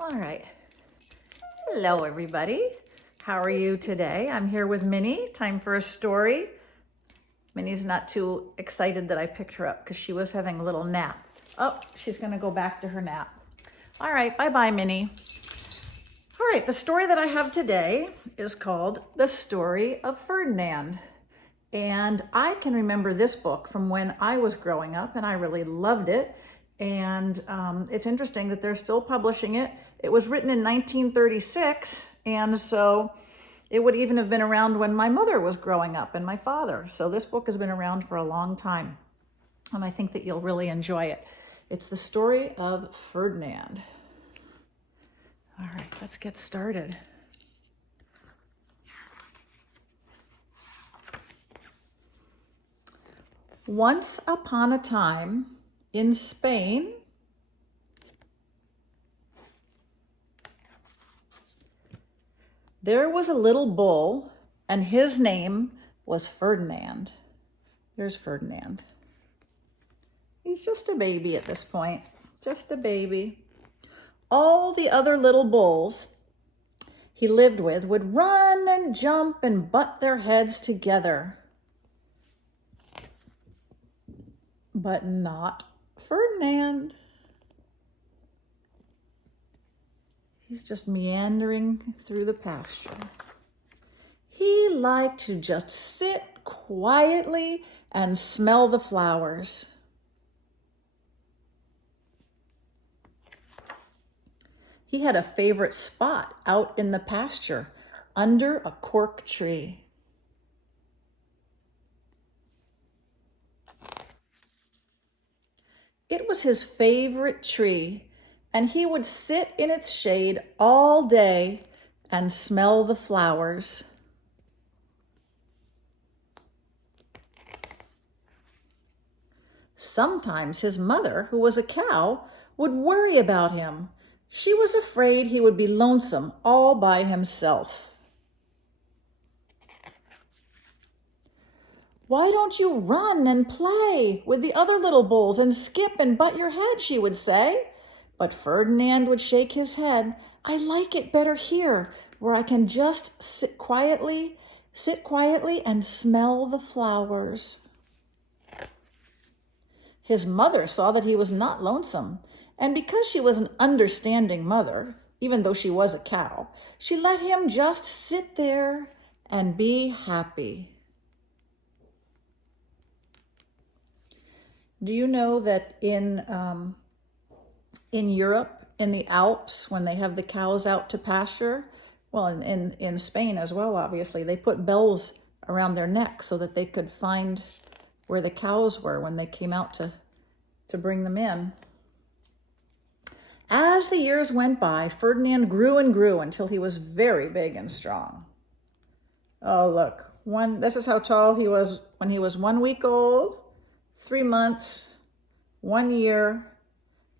All right. Hello, everybody. How are you today? I'm here with Minnie. Time for a story. Minnie's not too excited that I picked her up because she was having a little nap. Oh, she's going to go back to her nap. All right. Bye-bye, Minnie. All right. The story that I have today is called The Story of Ferdinand. And I can remember this book from when I was growing up, and I really loved it. And it's interesting that they're still publishing it. It was written in 1936, and so it would even have been around when my mother was growing up and my father. So this book has been around for a long time, and I think that you'll really enjoy it. It's the story of Ferdinand. All right, let's get started. Once upon a time in Spain, there was a little bull, and his name was Ferdinand. There's Ferdinand. He's just a baby at this point, just a baby. All the other little bulls he lived with would run and jump and butt their heads together. But not Ferdinand. He's just meandering through the pasture. He liked to just sit quietly and smell the flowers. He had a favorite spot out in the pasture under a cork tree. It was his favorite tree, and he would sit in its shade all day and smell the flowers. Sometimes his mother, who was a cow, would worry about him. She was afraid he would be lonesome all by himself. "Why don't you run and play with the other little bulls and skip and butt your head?" she would say. But Ferdinand would shake his head. "I like it better here, where I can just sit quietly and smell the flowers." His mother saw that he was not lonesome, and because she was an understanding mother, even though she was a cow, she let him just sit there and be happy. Do you know that in Europe, in the Alps, when they have the cows out to pasture, well, in Spain as well, obviously, they put bells around their necks so that they could find where the cows were when they came out to bring them in. As the years went by, Ferdinand grew and grew until he was very big and strong. Oh, look, this is how tall he was when he was 1 week old, 3 months, 1 year,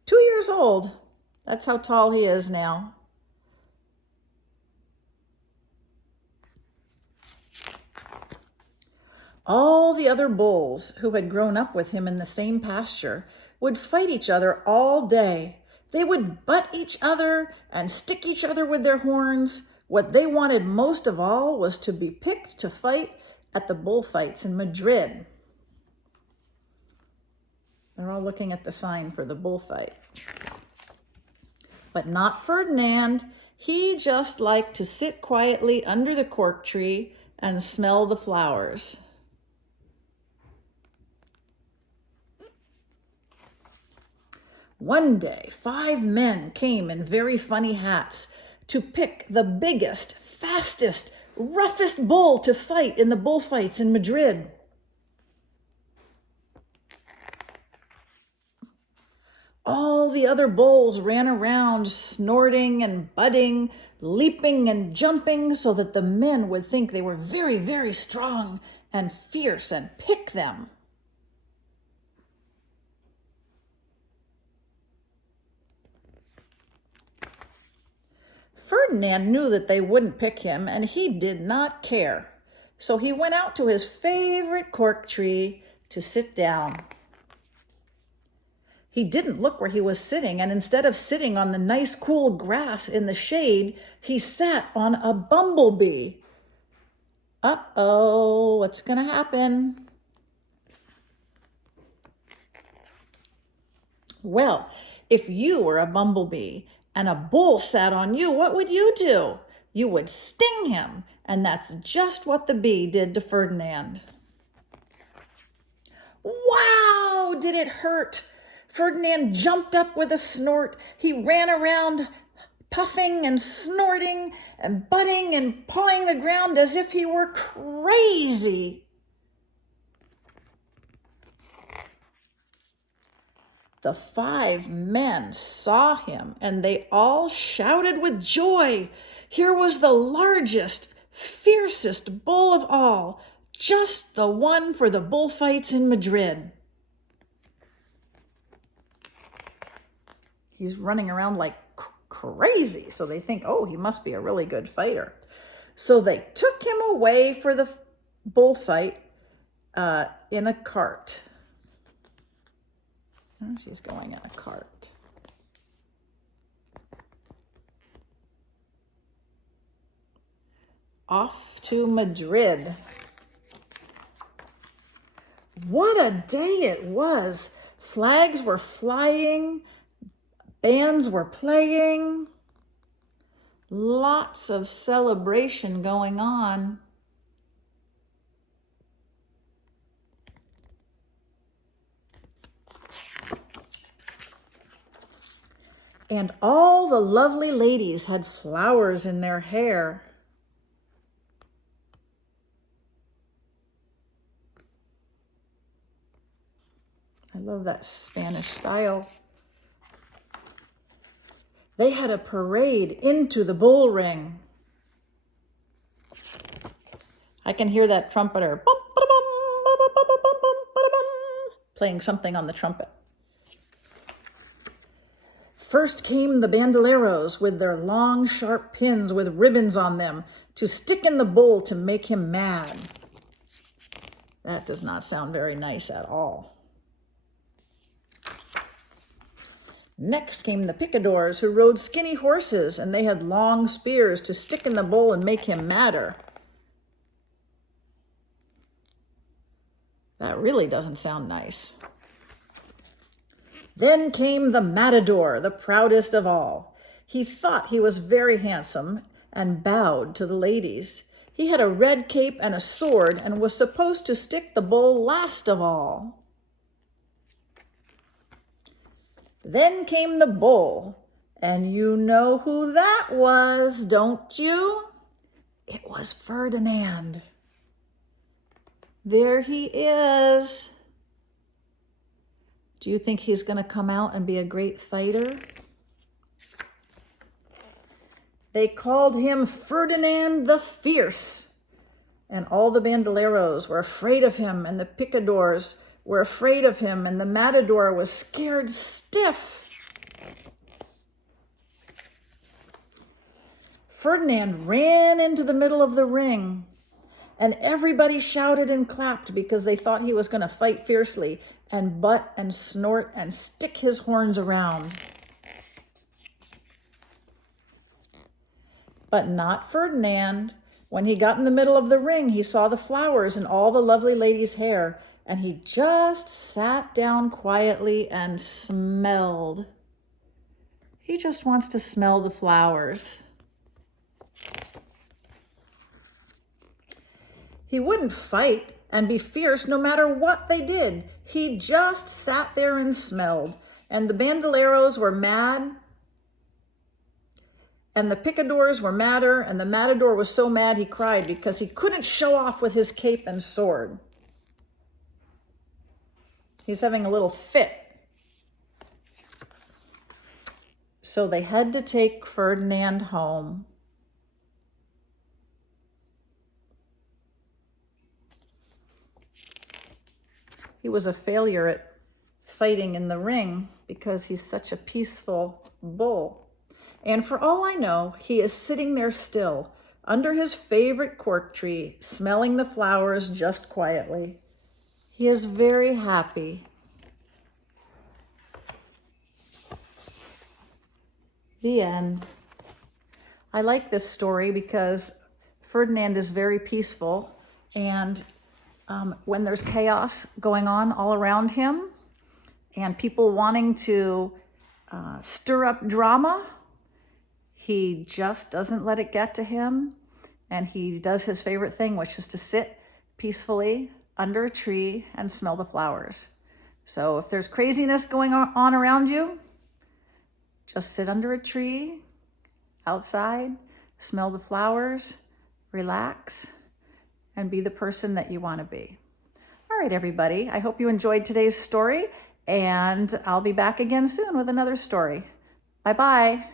2 years old. That's how tall he is now. All the other bulls who had grown up with him in the same pasture would fight each other all day. They would butt each other and stick each other with their horns. What they wanted most of all was to be picked to fight at the bullfights in Madrid. They're all looking at the sign for the bullfight. But not Ferdinand. He just liked to sit quietly under the cork tree and smell the flowers. One day, 5 men came in very funny hats to pick the biggest, fastest, roughest bull to fight in the bullfights in Madrid. All the other bulls ran around snorting and butting, leaping and jumping so that the men would think they were very, very strong and fierce and pick them. Ferdinand knew that they wouldn't pick him, and he did not care. So he went out to his favorite cork tree to sit down. He didn't look where he was sitting, and instead of sitting on the nice cool grass in the shade, he sat on a bumblebee. Uh-oh, what's gonna happen? Well, if you were a bumblebee and a bull sat on you, what would you do? You would sting him, and that's just what the bee did to Ferdinand. Wow, did it hurt? Ferdinand jumped up with a snort. He ran around puffing and snorting and butting and pawing the ground as if he were crazy. The 5 men saw him, and they all shouted with joy. Here was the largest, fiercest bull of all, just the one for the bullfights in Madrid. He's running around like crazy, so they think, oh, he must be a really good fighter. So they took him away for the bullfight in a cart. Oh, she's going in a cart. Off to Madrid. What a day it was. Flags were flying, bands were playing, lots of celebration going on. And all the lovely ladies had flowers in their hair. I love that Spanish style. They had a parade into the bull ring. I can hear that trumpeter playing something on the trumpet. First came the bandoleros with their long, sharp pins with ribbons on them to stick in the bull to make him mad. That does not sound very nice at all. Next came the picadors, who rode skinny horses, and they had long spears to stick in the bull and make him madder. That really doesn't sound nice. Then came the matador, the proudest of all. He thought he was very handsome and bowed to the ladies. He had a red cape and a sword and was supposed to stick the bull last of all. Then came the bull, and you know who that was, don't you? It was Ferdinand. There he is. Do you think he's going to come out and be a great fighter? They called him Ferdinand the Fierce, and all the bandoleros were afraid of him, and the picadors were afraid of him, and the matador was scared stiff. Ferdinand ran into the middle of the ring, and everybody shouted and clapped because they thought he was going to fight fiercely and butt and snort and stick his horns around. But not Ferdinand. When he got in the middle of the ring, he saw the flowers in all the lovely ladies' hair, and he just sat down quietly and smelled. He just wants to smell the flowers. He wouldn't fight and be fierce no matter what they did. He just sat there and smelled. And the bandoleros were mad, and the picadors were madder, and the matador was so mad he cried because he couldn't show off with his cape and sword. He's having a little fit. So they had to take Ferdinand home. He was a failure at fighting in the ring because he's such a peaceful bull. And for all I know, he is sitting there still under his favorite cork tree, smelling the flowers just quietly. He is very happy. The end. I like this story because Ferdinand is very peaceful, and when there's chaos going on all around him and people wanting to stir up drama, he just doesn't let it get to him, and he does his favorite thing, which is to sit peacefully under a tree and smell the flowers. So if there's craziness going on around you, just sit under a tree, outside, smell the flowers, relax, and be the person that you want to be. All right, everybody, I hope you enjoyed today's story, and I'll be back again soon with another story. Bye-bye.